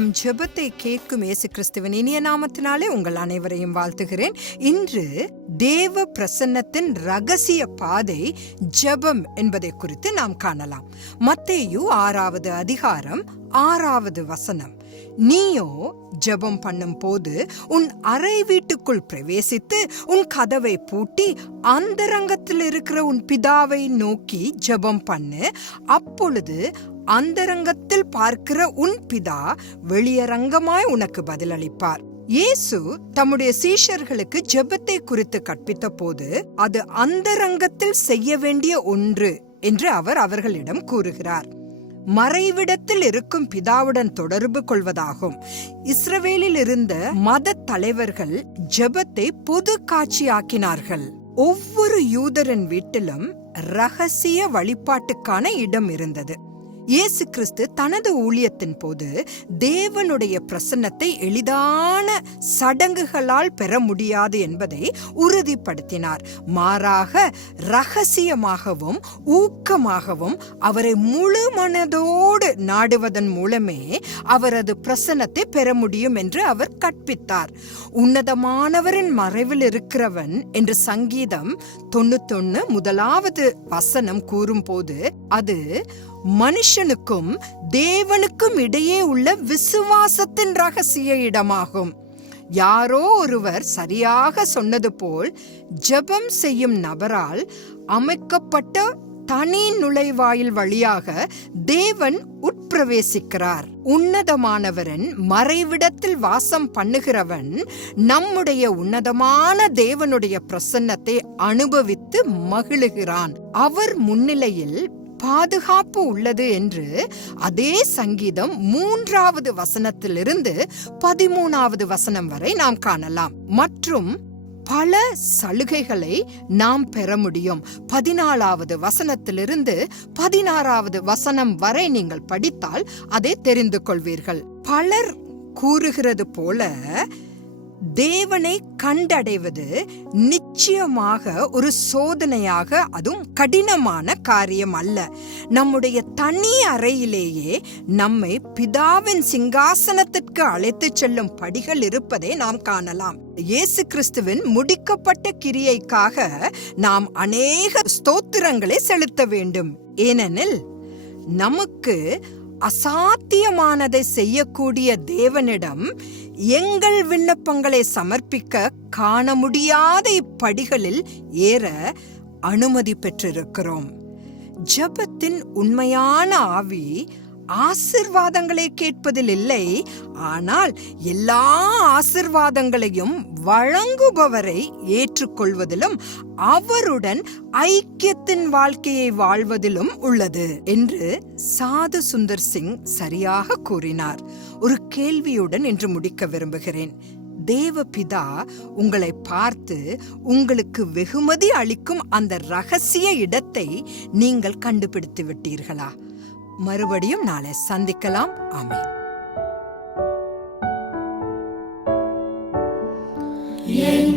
நம் ஜெபத்தை கேட்கும் இயேசு கிறிஸ்துவின் இனிய நாமத்தினாலே உங்கள் அனைவரையும் வாழ்த்துகிறேன். இன்று தேவ பிரசன்னத்தின் ரகசிய பாதை ஜெபம் என்பதை குறித்து நாம் காணலாம். மத்தேயு ஆறாவது அதிகாரம் ஆறாவது வசனம். நீயோ ஜெபம் பண்ணும் போது உன் அறை வீட்டுக்குள் பிரவேசித்து உன் கதவை பூட்டி அந்தரங்கத்தில் இருக்கிற உன் பிதாவை நோக்கி ஜெபம் பண்ணு. அப்பொழுது அந்தரங்கத்தில் பார்க்கிற உன் பிதா வெளியரங்கமாய் உனக்கு பதிலளிப்பார். இயேசு தம்முடைய சீஷர்களுக்கு ஜெபத்தை குறித்து கற்பித்த போது அது அந்தரங்கத்தில் செய்ய வேண்டிய ஒன்று என்று அவர் அவர்களிடம் கூறுகிறார். மறைவிடத்தில் இருக்கும் பிதாவுடன் தொடர்பு கொள்வதாகும். இஸ்ரவேலில் இருந்த மத தலைவர்கள் ஜெபத்தை பொது காட்சியாக்கினார்கள். ஒவ்வொரு யூதரின் வீட்டிலும் ரகசிய வழிபாட்டுக்கான இடம் இருந்தது. இயேசு கிறிஸ்து தனது ஊழியத்தின் போது தேவனுடைய பிரசன்னத்தை எளிதான சடங்குகளால் பெற முடியாது என்பதை உறுதிப்படுத்தினார். மாறாக ரகசியமாகவும் ஊக்கமாகவும் அவரை முழு மனதோடு நாடுவதன் மூலமே அவரது பிரசன்னத்தை பெற முடியும் என்று அவர் கற்பித்தார். உன்னதமானவரின் மறைவில் இருக்கிறவன் என்று சங்கீதம் தொண்ணூத்தொன்னு முதலாவது வசனம் கூறும்போது அது மனுஷனுக்கும் தேவனுக்கும் இடையே உள்ள விசுவாசத்தின் ரகசிய இடமாகும். யாரோ ஒருவர் சரியாக சொன்னது போல் ஜெபம் செய்யும் நபரால் அமைக்கப்பட்ட தனி நுழைவாயில் வழியாக தேவன் உட்பிரவேசிக்கிறார். உன்னதமானவரன் மறைவிடத்தில் வாசம் பண்ணுகிறவன் நம்முடைய உன்னதமான தேவனுடைய பிரசன்னத்தை அனுபவித்து மகிழுகிறான். அவர் முன்னிலையில் பாதுகாப்பு உள்ளது என்று அதே சங்கீதம் மூன்றாவது வசனத்திலிருந்து பதிமூணாவது வசனம் வரை நாம் காணலாம். மற்றும் பல சலுகைகளை நாம் பெற முடியும். பதினாலாவது வசனத்திலிருந்து பதினாறாவது வசனம் வரை நீங்கள் படித்தால் அதை தெரிந்து கொள்வீர்கள். பலர் கூறுகிறது போல தேவனை கண்டடைவது நிச்சயமாக ஒரு சோதனையாக அதுவும் கடினமான காரியம் அல்ல. நம்முடைய தனி அறையிலேயே நம்மை பிதாவின் சிங்காசனத்திற்கு அழைத்து செல்லும் படிகள் இருப்பதை நாம் காணலாம். இயேசு கிறிஸ்துவின் முடிக்கப்பட்ட கிரியைக்காக நாம் அநேக ஸ்தோத்திரங்களை செலுத்த வேண்டும். ஏனெனில் நமக்கு அசாத்தியமானதை செய்யக்கூடிய தேவனிடம் எங்கள் விண்ணப்பங்களை சமர்ப்பிக்க காண முடியாத இப்படிகளில் ஏற அனுமதி பெற்றிருக்கிறோம். ஜபத்தின் உண்மையான ஆவி ஆசிர்வாதங்களை கேட்பதில் இல்லை. ஆனால் எல்லா ஆசிர்வாதங்களையும் வழங்குபவரை ஏற்றுக்கொள்வதிலும் அவருடன் ஐக்கியத்தின் வாழ்க்கையை வாழ்வதிலும் உள்ளது என்று சாது சுந்தர் சிங் சரியாக கூறினார். ஒரு கேள்வியுடன் இன்று முடிக்க விரும்புகிறேன். தேவபிதா உங்களை பார்த்து உங்களுக்கு வெகுமதி அளிக்கும் அந்த ரகசிய இடத்தை நீங்கள் கண்டுபிடித்து விட்டீர்களா மறுபடியும் நாளை சந்திக்கலாம். ஆமே என்